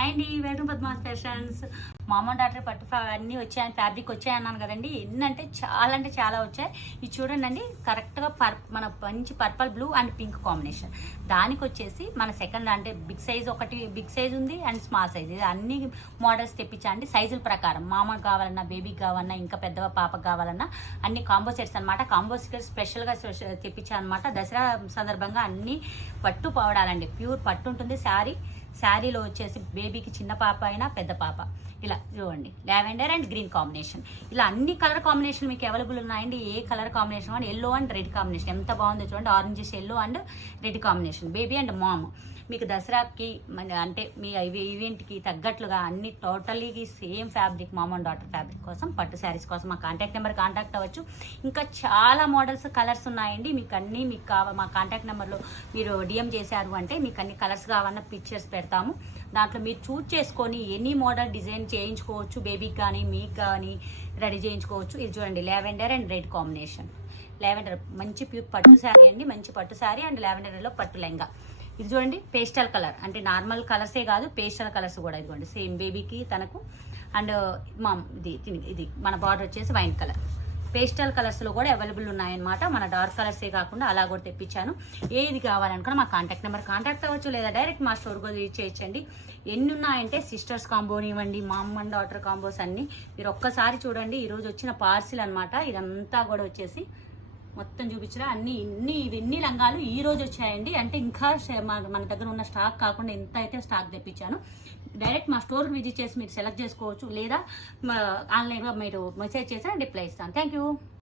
And welcome Padma's fashions. మామ doctor పట్టు అన్నీ వచ్చాయని ఫ్యాబ్రిక్ వచ్చాయన్నాను కదండి. ఎన్నంటే చాలా వచ్చాయి. ఇది చూడండి, కరెక్ట్గా మన మంచి purple blue and pink combination. దానికి వచ్చేసి మన సెకండ్ అంటే బిగ్ సైజ్ ఒకటి బిగ్ సైజ్ ఉంది అండ్ స్మాల్ సైజ్. ఇది అన్ని మోడల్స్ తెప్పించా అండి. సైజుల ప్రకారం మామకి కావాలన్నా, బేబీకి కావాలన్నా, ఇంకా పెద్ద పాపకు కావాలన్నా అన్ని కాంబో సెట్స్ అనమాట. కాంబో సెట్స్ స్పెషల్గా తెప్పించా అనమాట. దసరా సందర్భంగా అన్ని పట్టు పవడాలండి. ప్యూర్ పట్టు ఉంటుంది. శారీలో వచ్చేసి బేబీకి చిన్న పాప అయినా పెద్ద పాప ఇలా చూడండి, లావెండర్ అండ్ గ్రీన్ కాంబినేషన్. ఇలా అన్ని కలర్ కాంబినేషన్ మీకు అవైలబుల్ ఉన్నాయండి. ఏ కలర్ కాంబినేషన్ అని ఎల్లో అండ్ రెడ్ కాంబినేషన్ ఎంత బాగుందో చూడండి. Orange yellow and red combination. Baby and mom మీకు దసరాకి అంటే మీ ఈవెంట్కి తగ్గట్లుగా అన్ని టోటలీకి same fabric mom and daughter fabric కోసం పట్టు శారీస్ కోసం మా కాంటాక్ట్ నెంబర్ కాంటాక్ట్ అవ్వచ్చు. ఇంకా చాలా మోడల్స్ కలర్స్ ఉన్నాయండి. మీకు అన్నీ మా కాంటాక్ట్ నెంబర్లో మీరు డిఎం చేశారు అంటే మీకు అన్ని కలర్స్ కావాలన్న పిక్చర్స్ పెడతాము. దాంట్లో మీరు చూజ్ చేసుకొని ఎనీ మోడల్ డిజైన్ చేయించుకోవచ్చు. బేబీకి కానీ మీకు కానీ రెడీ చేయించుకోవచ్చు. ఇది చూడండి, lavender and red combination. Lavender మంచి ప్యూర్ పట్టు శారీ అండి. మంచి పట్టు శారీ అండ్ లావెండర్లో పట్టు లెంగా. ఇది చూడండి, పేస్టల్ కలర్ అంటే నార్మల్ కలర్సే కాదు, పేస్టల్ కలర్స్ కూడా. ఇదిగోండి సేమ్ బేబీకి తనకు అండ్ మామ్ ఇది మన బార్డర్ వచ్చేసి వైన్ కలర్. పేస్టల్ కలర్స్లో కూడా అవైలబుల్ ఉన్నాయన్నమాట. మన డార్క్ కలర్సే కాకుండా అలా కూడా తెప్పించాను. ఏది కావాలనుకున్నా మా కాంటాక్ట్ నెంబర్ కాంటాక్ట్ అవ్వచ్చు, లేదా డైరెక్ట్ మా స్టోర్ కూడా రీచ్ చేయొచ్చండి. ఎన్ని ఉన్నాయంటే సిస్టర్స్ కాంబోని ఇవ్వండి, మామ్ అండ్ డాటర్ కాంబోస్ అన్ని మీరు ఒక్కసారి చూడండి. ఈరోజు వచ్చిన పార్సిల్ అనమాట. ఇదంతా కూడా వచ్చేసి మొత్తం చూపించిన ఇవన్నీ లంగాలు ఈ రోజు వచ్చాయండి. అంటే ఇంకా మన దగ్గర ఉన్న స్టాక్ కాకుండా ఎంత అయితే స్టాక్ తెప్పించాను. డైరెక్ట్ మా స్టోర్కి విజిట్ చేసి మీరు సెలెక్ట్ చేసుకోవచ్చు, లేదా ఆన్లైన్గా మీరు మెసేజ్ చేసి రిప్లై ఇస్తాను. Thank you.